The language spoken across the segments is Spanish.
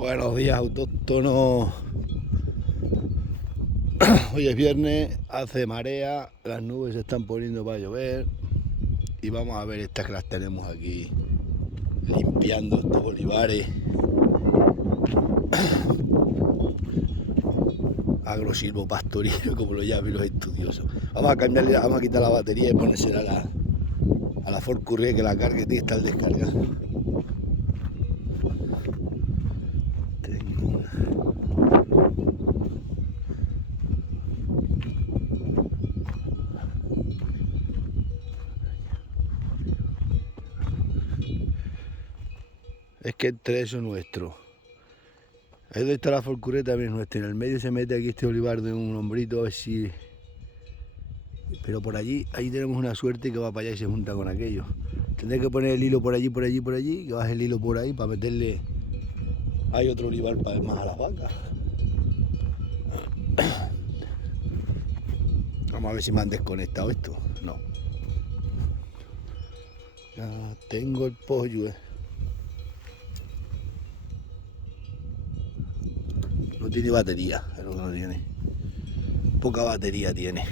Buenos días, autóctonos. Hoy es viernes, hace marea, las nubes se están poniendo para llover y vamos a ver estas que las tenemos aquí limpiando estos olivares agrosilvopastoril, como lo llaman los estudiosos. Vamos a quitar la batería y ponérsela a la Ford Courier que la cargue, tiene que estar descargada. Es que entre eso nuestro. Ahí donde está la Ford Courier también es nuestra. En el medio se mete aquí este olivar de un hombrito, a ver si... Pero por allí, ahí tenemos una suerte que va para allá y se junta con aquello. Tendré que poner el hilo por allí, por allí, por allí, que baje el hilo por ahí para meterle... Hay otro olivar para más a las vacas. Vamos a ver si me han desconectado esto. No. Ya tengo el pollo, No tiene batería, es lo que no tiene. Poca batería tiene.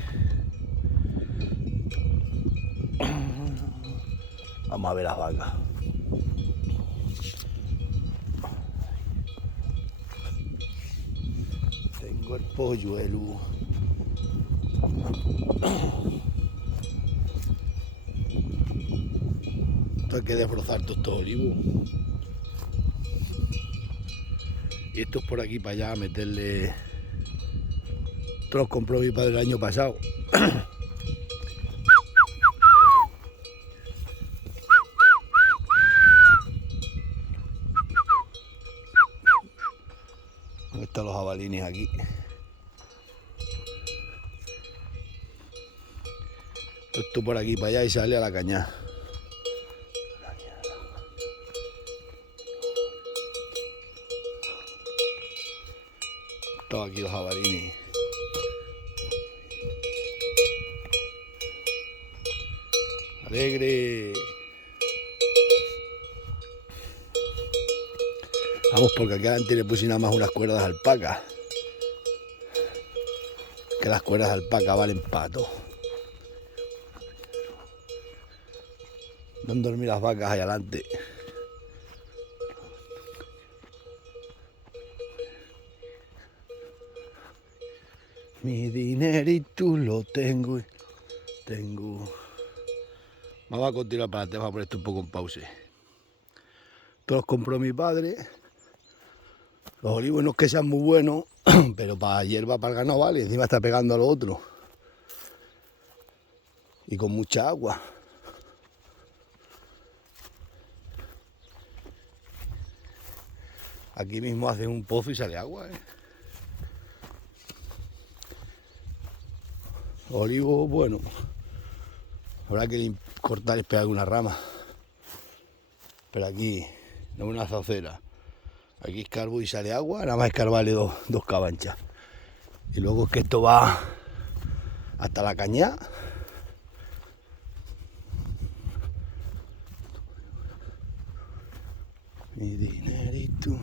Vamos a ver las vacas. Tengo el polluelo. Esto hay que desbrozar todos estos olivos. Y esto es por aquí para allá, meterle... Esto los compró mi padre el año pasado. ¿Dónde están los jabalines aquí? Esto por aquí para allá y sale a la cañada. Están aquí los jabalines. Alegre. Vamos, porque aquí antes le puse nada más unas cuerdas de alpaca. Que las cuerdas de alpaca valen pato. Van a dormir las vacas ahí adelante. Mi dinerito lo tengo. Vamos a continuar para adelante, vamos a poner esto un poco en pause. Estos los compró mi padre. Los olivos no es que sean muy buenos, pero para hierba, para el ganado vale. Encima está pegando a lo otro. Y con mucha agua. Aquí mismo hace un pozo y sale agua, Olivo, bueno, habrá que cortar y pegar una rama. Pero aquí, no es una zocera. Aquí escarbo y sale agua, nada más escarbarle dos cabanchas. Y luego es que esto va hasta la cañada. Mi dinerito.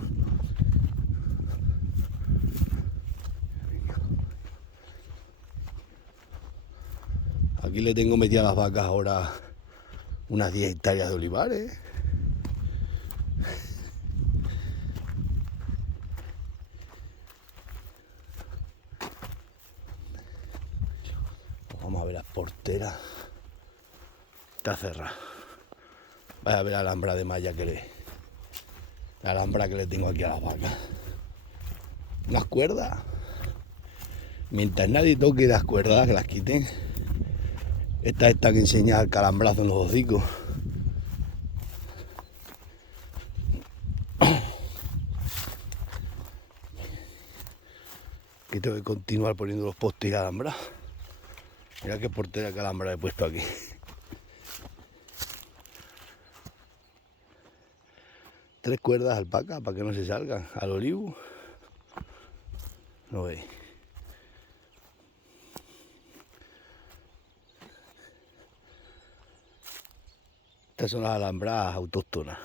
Aquí le tengo metidas a las vacas ahora unas 10 hectáreas de olivares. Vamos a ver las porteras. Está cerrada. Vaya a ver la alhambra de malla la alhambra que le tengo aquí a las vacas. Las cuerdas. Mientras nadie toque las cuerdas, que las quiten. Estas están enseñadas al calambrazo en los hocicos. Aquí tengo que continuar poniendo los postes y alambra. Mira qué portera que alambra he puesto aquí. Tres cuerdas de alpaca para que no se salgan al olivo. No veis. Estas son las alambradas autóctonas.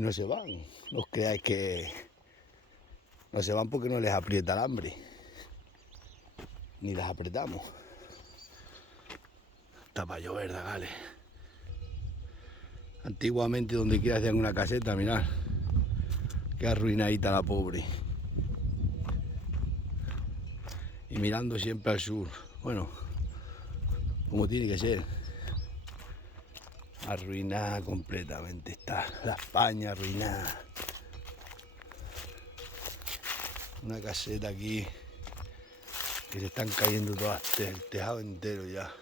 no se van. No os creáis que no se van porque no les aprieta el hambre. Ni las apretamos. Está para llover, dale. Antiguamente donde quiera hacían una caseta, mirad. Qué arruinadita la pobre. Y mirando siempre al sur. Bueno, como tiene que ser. Arruinada completamente está. La España arruinada. Una caseta aquí que se están cayendo todas, el tejado entero ya.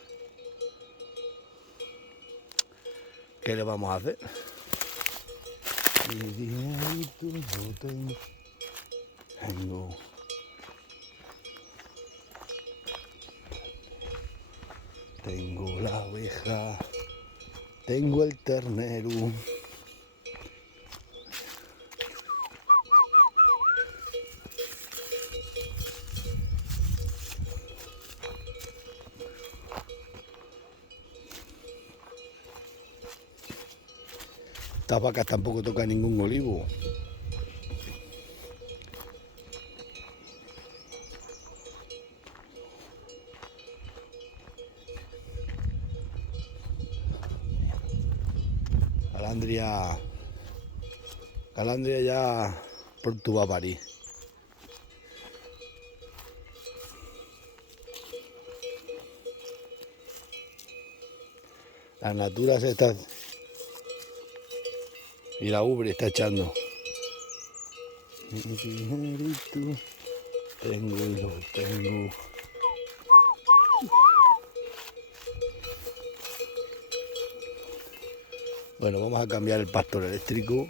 ¿Qué le vamos a hacer? Mi dinerito no tengo. Tengo la oveja, tengo el ternero. Estas vacas tampoco tocan ningún olivo. Calandria ya pronto va a parir. La natura se está... Y la ubre está echando. Mi dinerito tengo y lo tengo. Bueno, vamos a cambiar el pastor eléctrico,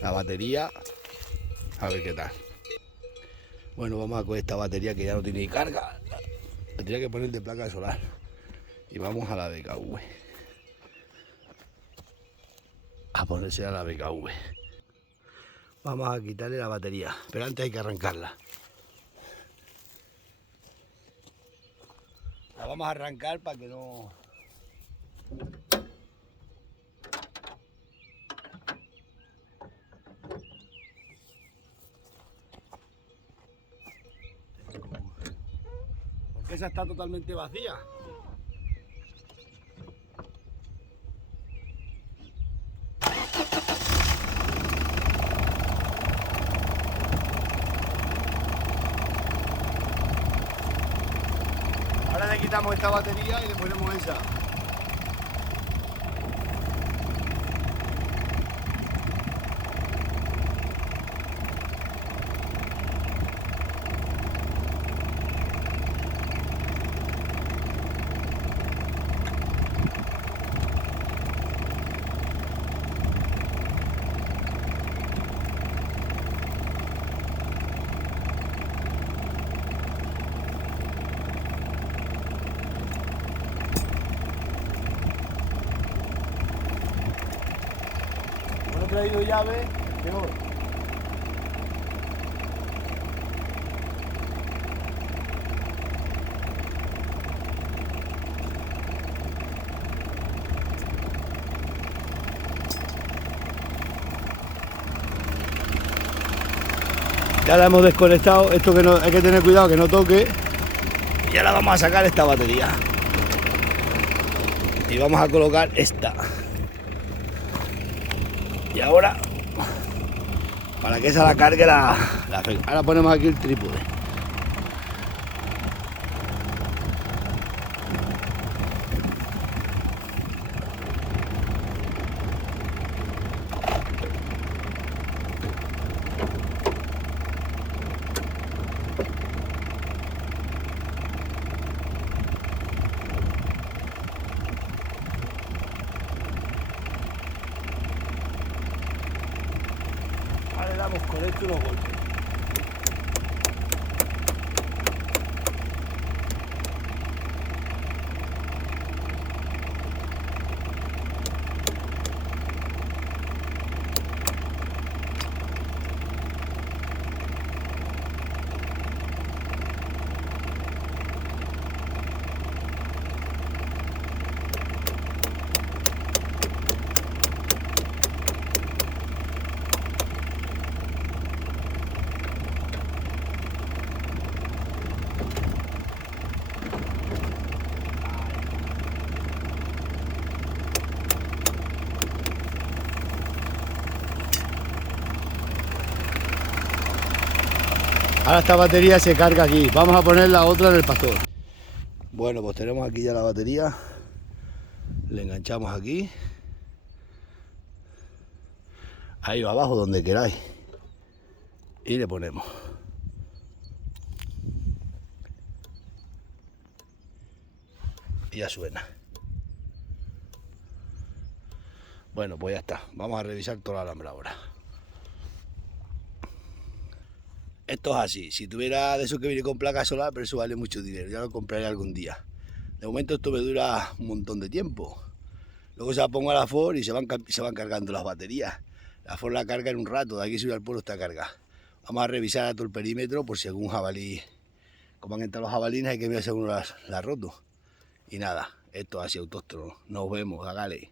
la batería, a ver qué tal. Bueno, vamos a coger esta batería que ya no tiene ni carga. La tenía que poner de placa solar. Y vamos a la BKV. A ponerse a la BKV. Vamos a quitarle la batería, pero antes hay que arrancarla. La vamos a arrancar para que no... Porque esa está totalmente vacía. Ahora le quitamos esta batería y le ponemos esa. No he traído llave, peor. Ya la hemos desconectado, esto que no, hay que tener cuidado que no toque. Y ahora vamos a sacar esta batería. Y vamos a colocar esta. Y ahora, para que esa la cargue ahora ponemos aquí el trípode. Ahora le damos con esto unos golpes. Ahora esta batería se carga aquí. Vamos a poner la otra en el pastor. Bueno, pues tenemos aquí ya la batería. Le enganchamos aquí. Ahí abajo, donde queráis. Y le ponemos. Y ya suena. Bueno, pues ya está. Vamos a revisar toda la alambre ahora. Esto es así. Si tuviera de eso que viene con placa solar, pero eso vale mucho dinero. Ya lo compraré algún día. De momento esto me dura un montón de tiempo. Luego se la pongo a la Ford y se van cargando las baterías. La Ford la carga en un rato. De aquí subir al pueblo está carga. Vamos a revisar a todo el perímetro por si algún jabalí, como han entrado los jabalines, hay que ver si alguno la ha roto. Y nada, esto es así autóctono. Nos vemos, hágale.